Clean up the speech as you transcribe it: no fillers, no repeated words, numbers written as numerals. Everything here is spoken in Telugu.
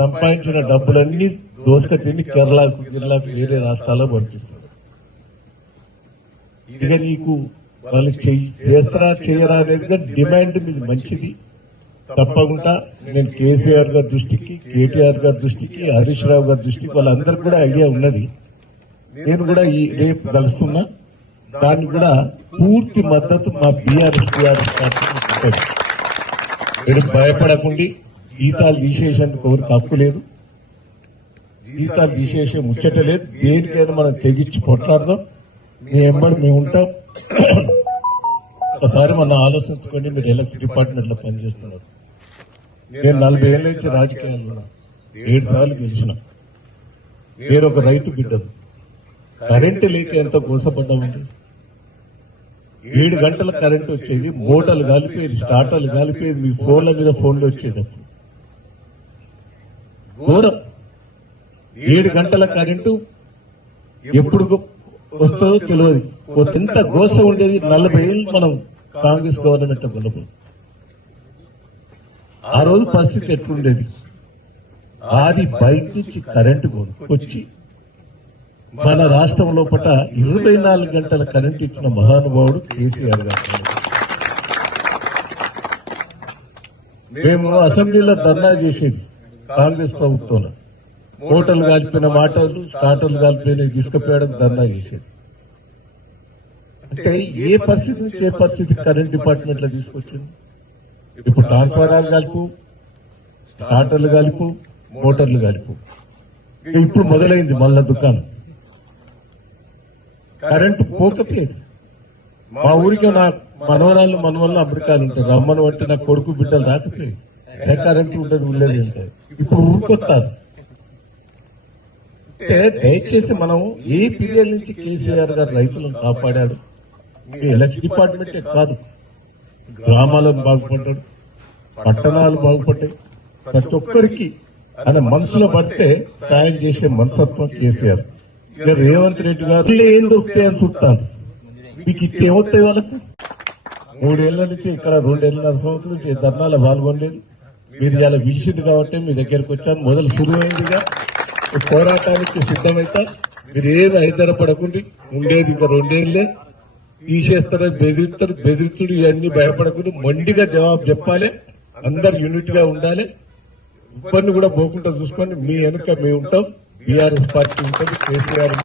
సంపాదించిన డబ్బులన్నీ దోసుక తిని కేరళకు జిల్లాకు వేరే రాష్ట్రాల్లో పంపిస్తున్నారు. ఇక నీకు వాళ్ళు చేస్తారా చేయరా అనేది డిమాండ్ మీది మంచిది. తప్పకుండా నేను కేసీఆర్ గారి దృష్టికి, కేటీఆర్ గారి దృష్టికి, హరీష్ రావు గారి దృష్టికి వాళ్ళందరికీ కూడా ఐడియా ఉన్నది. నేను కూడా ఈ రేపు కలుస్తున్నా. దానికి కూడా పూర్తి మద్దతు మా టీఆర్ఎస్ పార్టీకి ఉంటుంది. మీరు భయపడకుండా జీతాలు తీసేసేందుకు ఎవరికి హక్కు లేదు. జీతాలు తీసేసే ముచ్చట లేదు. దేనికైనా మనం తెగించి కొట్లాడదాం. మీ ఎంబడి మేము ఉంటాం. ఒకసారి మనం ఆలోచించుకోండి. మీరు ఎలక్ట్రిసిటీ డిపార్ట్మెంట్ లో పనిచేస్తున్నారు. నేను 40 ఏళ్ళ నుంచి రాజకీయాల్లో 7 సార్లు గెలిచిన. నేను ఒక రైతు బిడ్డను. కరెంటు లేక ఎంత గోసపడ్డామండి. 7 గంటల కరెంటు వచ్చేది, మోటార్లు కాలిపోయేది, స్టార్టర్లు కాలిపోయేది, మీ ఫోన్ల మీద ఫోన్లు వచ్చేటప్పుడు ఘోరం. 7 గంటల కరెంటు ఎప్పుడు వస్తుందో తెలియదు. ఎంత గోస ఉండేది. 40 ఏళ్ళు మనం కాంగ్రెస్ గవర్నమెంట్ కొనప్పుడు ఆ రోజు పరిస్థితి ఎట్లుండేది. ఆది బయట నుంచి కరెంటు కొనుక్కొచ్చి మన రాష్ట్రం లోపల 24 గంటల కరెంటు ఇచ్చిన మహానుభావుడు కేసీఆర్ గారు. మేము అసెంబ్లీలో ధర్నా చేసేది కాంగ్రెస్ ప్రభుత్వంలో. మోటార్లు కాల్పిన మాటలు, స్టార్టర్లు కాల్పిన తీసుకుపోయడం ధర్నా చేసేది. అంటే ఏ పరిస్థితి నుంచి ఏ పరిస్థితి కరెంట్ డిపార్ట్మెంట్ లో తీసుకొచ్చింది. ఇప్పుడు ట్రాన్స్ఫార్మర్లు కలుపు, స్టార్టర్లు కలుపు, మోటార్లు కలుపు. ఇప్పుడు మొదలైంది మళ్ళా దుకాణం. కరెంటు పోకపోలేదు. మా ఊరికి నా మనవరాళ్ళు మనవల్ల అమెరికాలు ఉంటారు. రమ్మను అంటే నా కొడుకు బిడ్డలు రాకపోయి కరెంటు ఉండదు ఉండేది ఉంటాయి. ఇప్పుడు ఊరుకొస్తారు. అంటే దయచేసి మనం ఏ పీరియడ్ నుంచి కేసీఆర్ గారు రైతులను కాపాడాడు. ఎలక్ట్రిసిటీ డిపార్ట్మెంటే కాదు, గ్రామాలను బాగుపడ్డాడు, పట్టణాలు బాగుపడ్డాయి. ప్రతి ఒక్కరికి ఆయన మనసులో పడితే సాయం చేసే మనసత్వం కేసీఆర్. ఇక రేవంత్ రెడ్డి గారు ఏం దొరుకుతాయని చూస్తాను. మీకు ఇట్లా ఏమవుతాయి వాళ్ళకు? 3 ఏళ్ల నుంచి ఇక్కడ 2 ఏళ్ల సంవత్సరం నుంచి ధర్నాలో పాల్గొనలేదు. మీరు ఇలా పిలిచింది కాబట్టి మీ దగ్గరకు వచ్చాను. మొదలు శురువైందిగా పోరాటానికి సిద్ధమైతే మీరు ఏమి ఐదరపడకుండా ఉండేది. ఇంకా 2 ఏళ్లే తీసేస్తారని బెదిరిస్తుడు ఇవన్నీ భయపడకుండా మొండిగా జవాబు చెప్పాలి. అందరు యూనిట్ గా ఉండాలి. ఇబ్బంది కూడా పోకుండా చూసుకొని మీ వెనుక మేము ఉంటాం. బీఆర్ఎస్ పార్టీ ఉంటుంది. కేసీఆర్